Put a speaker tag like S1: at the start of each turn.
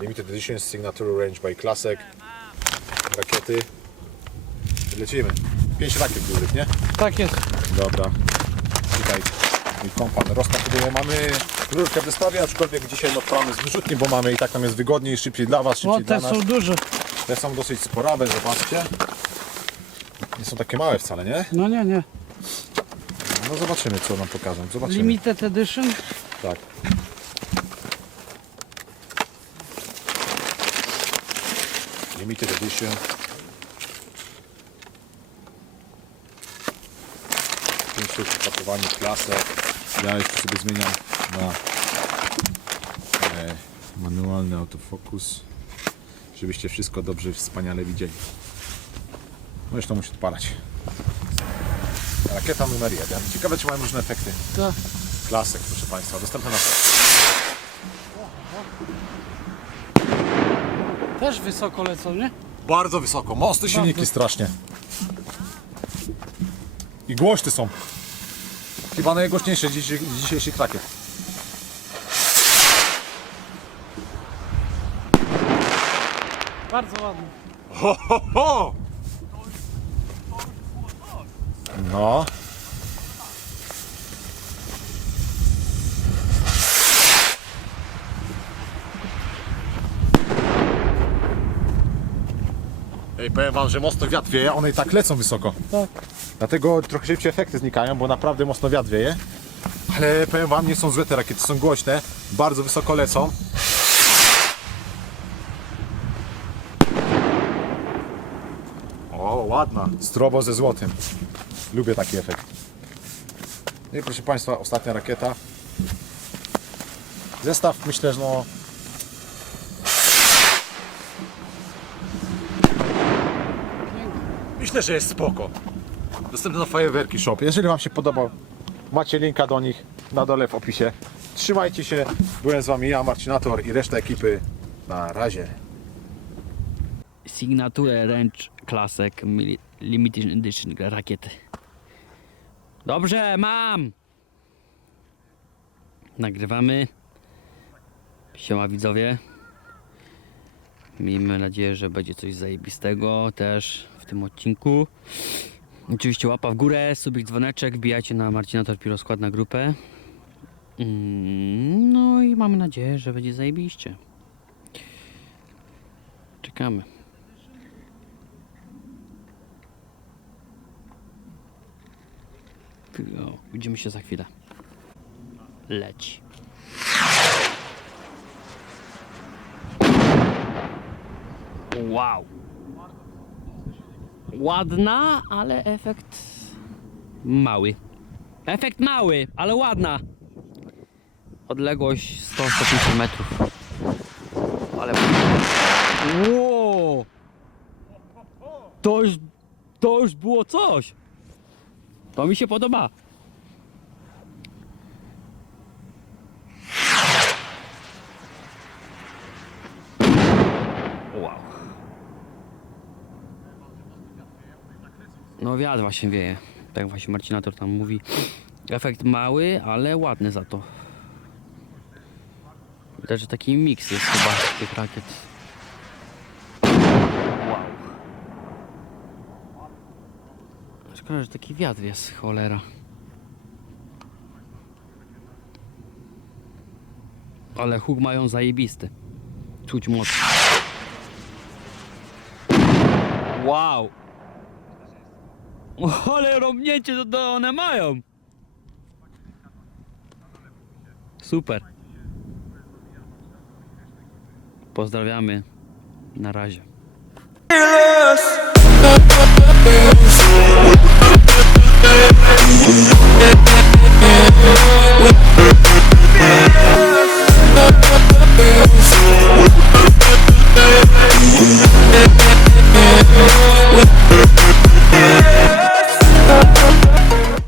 S1: Limited Edition Signature Range by Classic. Rakiety. Lecimy. 5 rakiet dużych, nie?
S2: Tak jest.
S1: Dobra. Tutaj mój kompan rozpakowuje. Mamy rurkę w zestawie, aczkolwiek dzisiaj odpalamy z wyrzutni, bo mamy i tak nam jest wygodniej, szybciej dla Was, szybciej
S2: No
S1: dla
S2: te
S1: nas.
S2: są duże.
S1: Te są dosyć sporawe, zobaczcie. Nie są takie małe wcale, nie?
S2: No nie, nie.
S1: No zobaczymy, co nam pokażą. Zobaczymy.
S2: Limited edition.
S1: Tak. Limited Edition. Pięć sztuk w opakowaniu, klasę. Ja jeszcze sobie zmieniam na e, manualny autofokus, żebyście wszystko dobrze, wspaniale widzieli. No to musi odpalać. Rakieta numer jeden. Ciekawe, czy mają różne efekty.
S2: Tak.
S1: Klasek, proszę Państwa, dostępny na
S2: Też wysoko lecą, nie?
S1: Bardzo wysoko, mocne silniki strasznie. I głośne są. Chyba najgłośniejsze z dzisiejszych rakiet.
S2: Bardzo ładny.
S1: Ho, ho, ho! No. Ej, powiem wam, że mocno wiatr wieje, one i tak lecą wysoko.
S2: Tak.
S1: Dlatego trochę szybciej efekty znikają, bo naprawdę mocno wiatr wieje. Ale powiem wam, nie są złe te rakiety, są głośne, bardzo wysoko lecą. O, ładna. Strobo ze złotym. Lubię taki efekt. No i proszę Państwa, ostatnia rakieta. Zestaw myślę, że no... Myślę, że jest spoko. Dostępny na Fajerwerki Shop. Jeżeli Wam się podobał, macie linka do nich na dole w opisie. Trzymajcie się. Byłem z Wami ja, Marcinator i reszta ekipy. Na razie.
S3: Signature Range Classic Mili- Limited Edition rakiety. Dobrze, mam! Nagrywamy. Siema widzowie. Miejmy nadzieję, że będzie coś zajebistego też tym odcinku. Oczywiście łapa w górę, subik, dzwoneczek, wbijajcie na Marcinator Piroskład na grupę. Mm, No i mamy nadzieję, że będzie zajebiście. Czekamy. O, widzimy się za chwilę. Leć. Wow. Ładna, ale efekt mały. Efekt mały, ale ładna. Odległość 150 metrów. Ale. Wow. To już, to już było coś. To mi się podoba. Wow. No wiatr właśnie wieje. Tak właśnie Marcinator tam mówi. Efekt mały, ale ładny za to. Widać, że taki miks jest chyba tych rakiet. Wow. Szkoda, że taki wiatr jest, cholera. Ale huk mają zajebisty. Czuć moc. Wow! O, Ale robnięcie to, to one mają! Super. Pozdrawiamy. Na razie.